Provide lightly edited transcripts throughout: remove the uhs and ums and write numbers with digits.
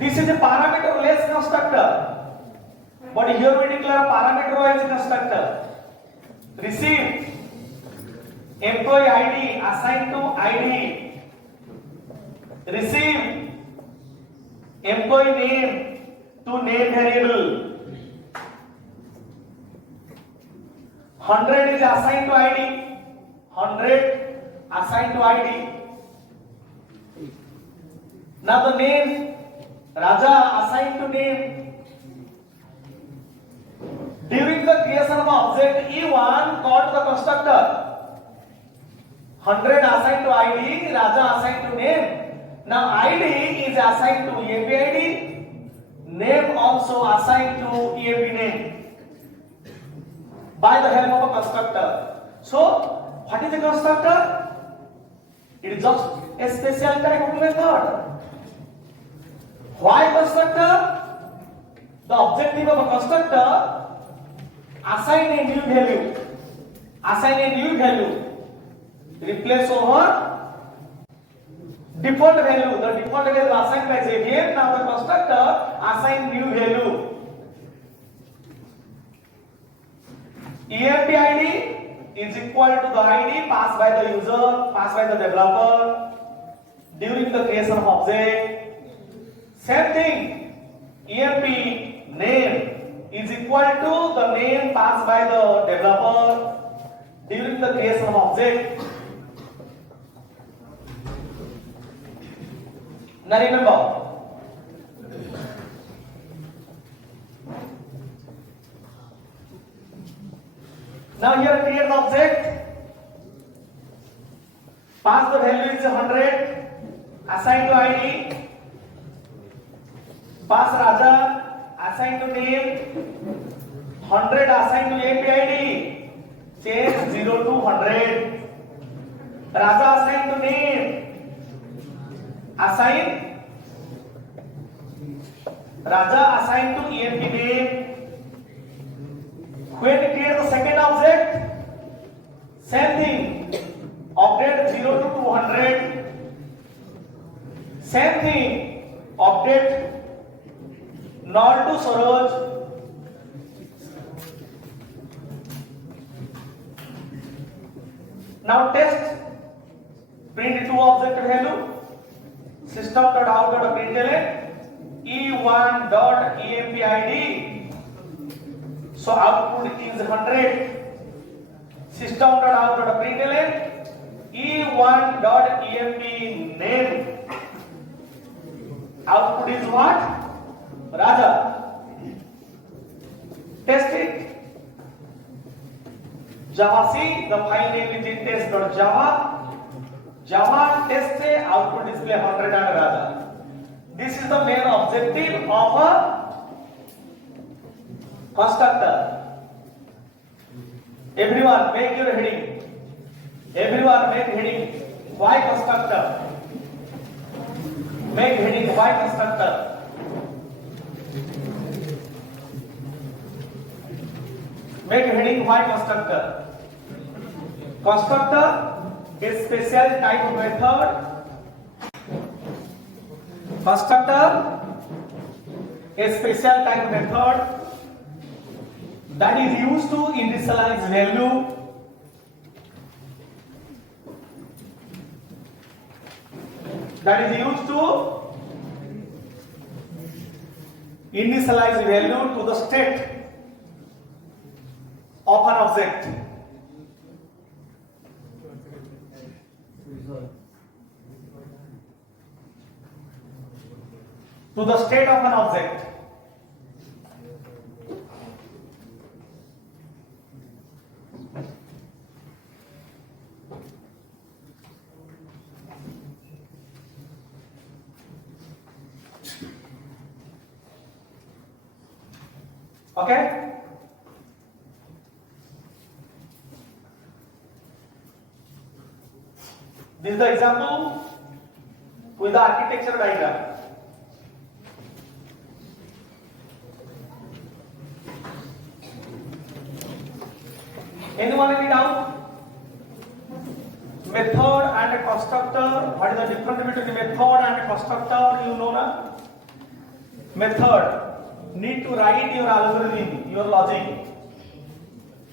This is a parameter-less constructor, but here we declare a parameter-wise constructor. Receive employee ID assigned to ID. Receive employee name to name variable. 100 is assigned to ID. 100 assigned to ID. Now the name Raja assigned to name. During the creation of object E1 called the constructor. 100 assigned to ID, Raja assigned to name. Now ID is assigned to EMP ID. Name also assigned to EMP name by the help of a constructor. So what is a constructor? It is just a special type of method. Why constructor? The objective of a constructor, assign a new value. Assign a new value. Replace over default value. The default value assigned by Xavier. Now the constructor assign new value. EMP ID is equal to the ID passed by the user, passed by the developer during the creation of object. Same thing, EMP name is equal to the name passed by the developer during the creation of object. Now remember, now here create the object, pass the value is 100, assign to ID, pass Raja, assign to name, 100 assign to EMP ID, change 0 to 100, Raja assign to name, assign Raja assigned to EMP name. When we create the second object, same thing, update 0 to 200. Same thing, update null to Saroj. Now test, print two object value, system.out.println E1.EMPID. So output is 100. System.out.println E1.EMP name. Output is what? Raja. Test it. Java C, the file name is intest.java. Java test se output display 100 and Raja. This is the main objective of a constructor. Everyone make your heading. Everyone make heading. Why constructor? Make heading. Why constructor? Make heading. Why constructor? Constructor is special type of method. Constructor is special type of method that is used to initialize value. That is used to initialize value to the state of an object. To the state of an object. Okay? This is the example with the architecture diagram. Anyone any doubt? Method and a constructor. What is the difference between the method and a constructor? You know na? Method, need to write your algorithm, your logic.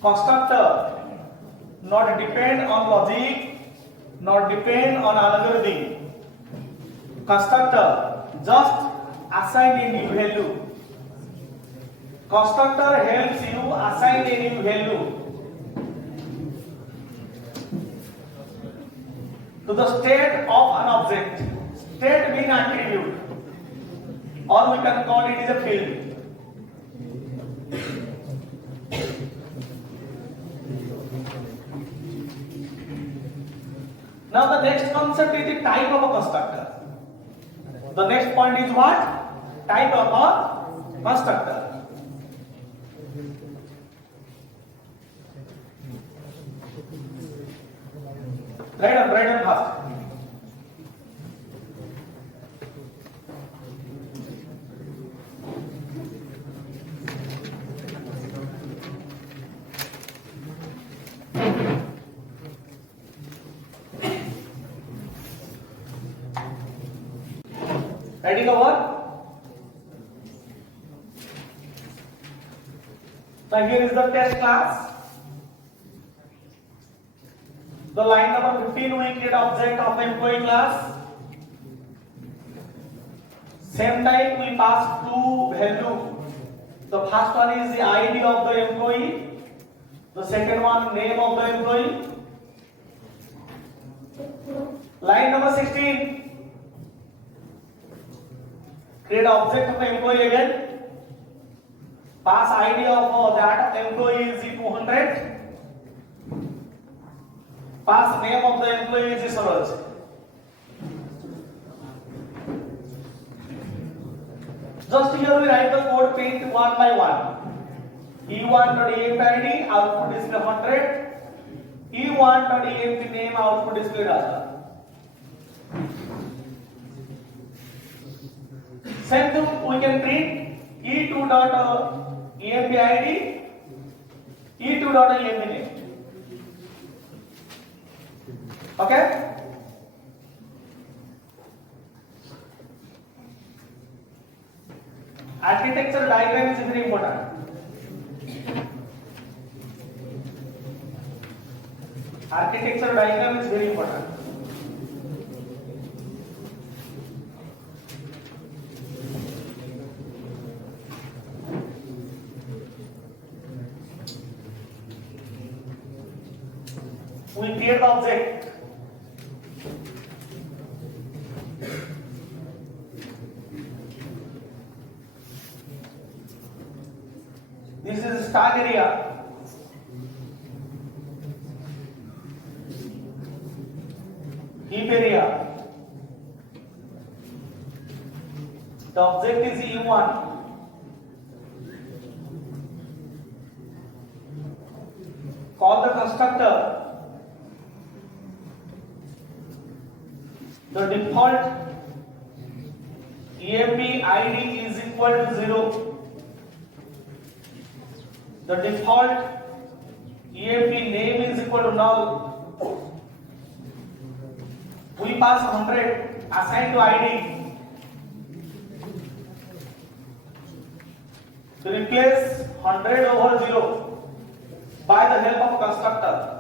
Constructor, not depend on logic, not depend on algorithm. Constructor, just assign a new value. Constructor helps you assign a new value to the state of an object. State means attribute, or we can call it as a field. Now the next concept is the type of a constructor. The next point is what? Type of a constructor. Write on fast. Writing a word. Now here is the test class. The line number 15 we create object of the employee class. Same time we pass two value. The first one is the ID of the employee. The second one name of the employee. Line number 16. Create object of the employee again. Pass ID of that employee is 200. Pass name of the employee is Saroj. Just here we write the code print one by one. E1.emp output display 100. E1.emp name output display Raajdhani. Same thing we can print E2.emp ID, E2.emp name. Okay? Architecture diagram is very important. Architecture diagram is very important. We create the object. This is stack area. Heap area. The object is E1. Call the constructor. The default EMP ID is equal to 0. The default EMP name is equal to null. We pass 100 assigned to ID. To replace 100 over 0 by the help of constructor.